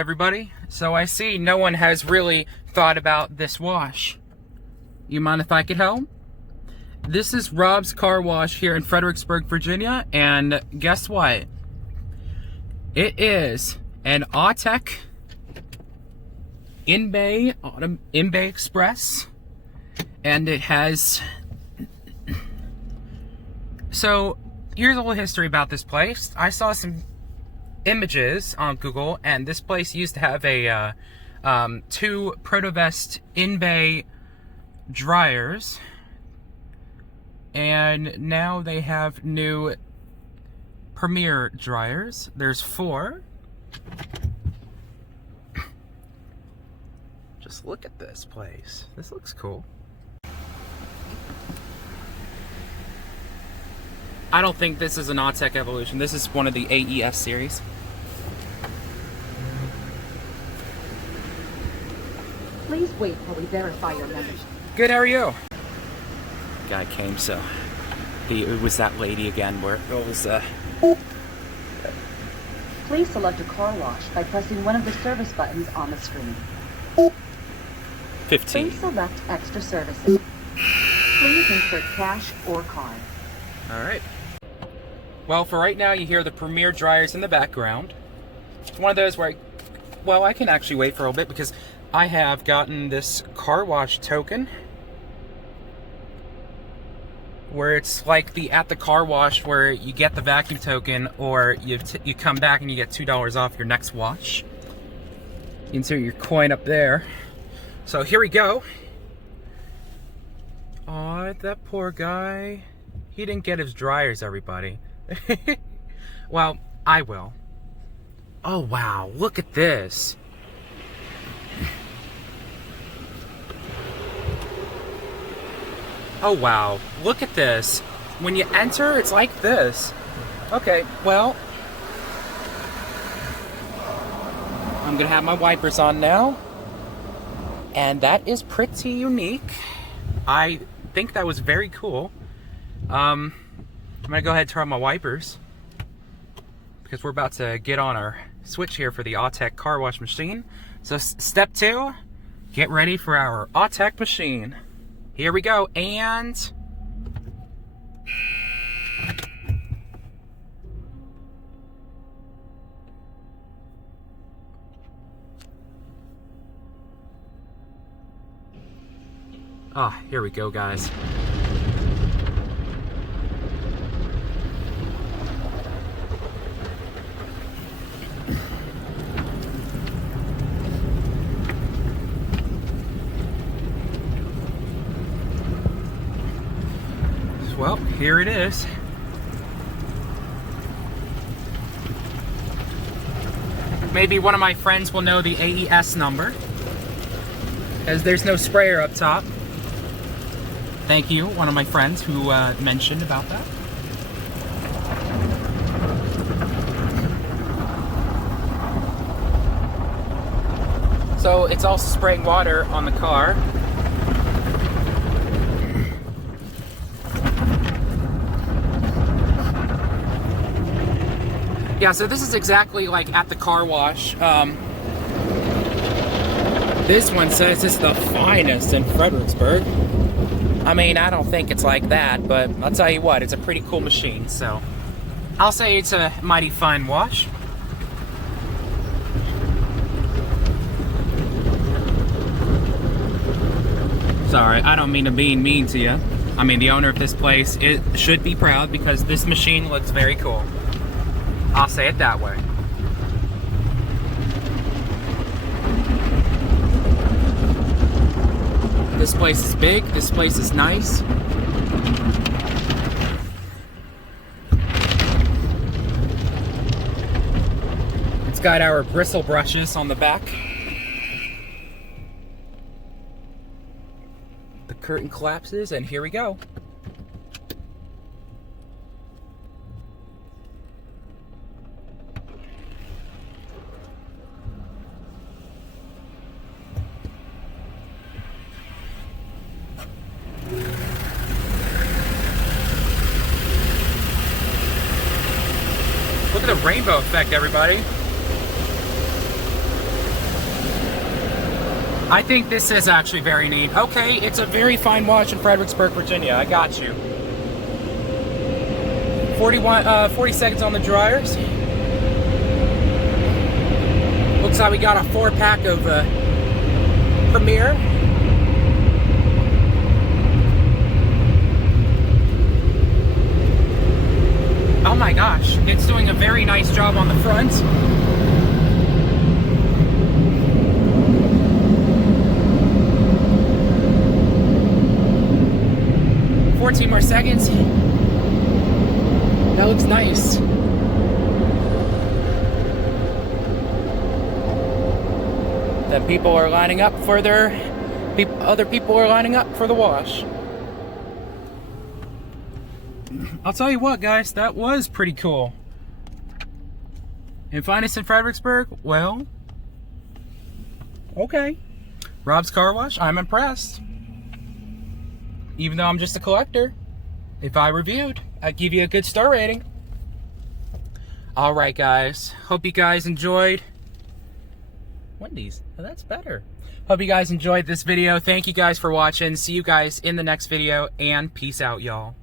everybody. So I see no one has really thought about this wash. You mind if I could help? This is Rob's Car Wash here in Fredricksburg, Virginia, and guess what? It is an Autec In-Bay Express, and it has... So, here's a little history about this place. I saw some images on Google, and this place used to have a two Protovest In-Bay dryers, and now they have new Premier dryers. There's 4. Just look at this place. This looks cool. I don't think this is an Autec evolution. This is one of the AES series. Please wait while we verify your membership. Good, how are you? Guy came, so it was that lady again where it was Please select a car wash by pressing one of the service buttons on the screen. 15. Please select extra services. Please insert cash or card. Alright. Well, for right now, you hear the Premier dryers in the background. It's one of those where I can actually wait for a little bit because I have gotten this car wash token where it's like at the car wash where you get the vacuum token, or you come back and you get $2 off your next wash. You insert your coin up there. So here we go. Aw, that poor guy. He didn't get his dryers, everybody. Well, I will. Oh wow, look at this. Oh wow, look at this. When you enter, it's like this. Okay, well, I'm gonna have my wipers on now. And that is pretty unique. I think that was very cool. I'm gonna go ahead and turn on my wipers because we're about to get on our switch here for the Autec car wash machine. So step 2, get ready for our Autec machine. Here we go, and... Ah, here we go, guys. Well, here it is. Maybe one of my friends will know the AES number, as there's no sprayer up top. Thank you, one of my friends who mentioned about that. So it's also spraying water on the car. Yeah, so this is exactly like at the car wash. This one says it's the finest in Fredricksburg. I mean, I don't think it's like that, but I'll tell you what, it's a pretty cool machine, so I'll say it's a mighty fine wash. Sorry, I don't mean to be mean to you. I mean, the owner of this place should be proud because this machine looks very cool. I'll say it that way. This place is big, this place is nice. It's got our bristle brushes on the back. The curtain collapses, and here we go. Look at the rainbow effect, everybody. I think this is actually very neat. Okay, it's a very fine wash in Fredricksburg, Virginia. I got you. 40 seconds on the dryers. Looks like we got a 4-pack of Premier. Oh my gosh, it's doing a very nice job on the front. More seconds. That looks nice. Then people are lining up for other people are lining up for the wash. I'll tell you what, guys, that was pretty cool. And finest in Fredericksburg? Well, okay. Rob's Car Wash, I'm impressed. Even though I'm just a collector, if I reviewed, I'd give you a good star rating. Alright guys, hope you guys enjoyed. Wendy's, oh, that's better. Hope you guys enjoyed this video. Thank you guys for watching. See you guys in the next video, and peace out, y'all.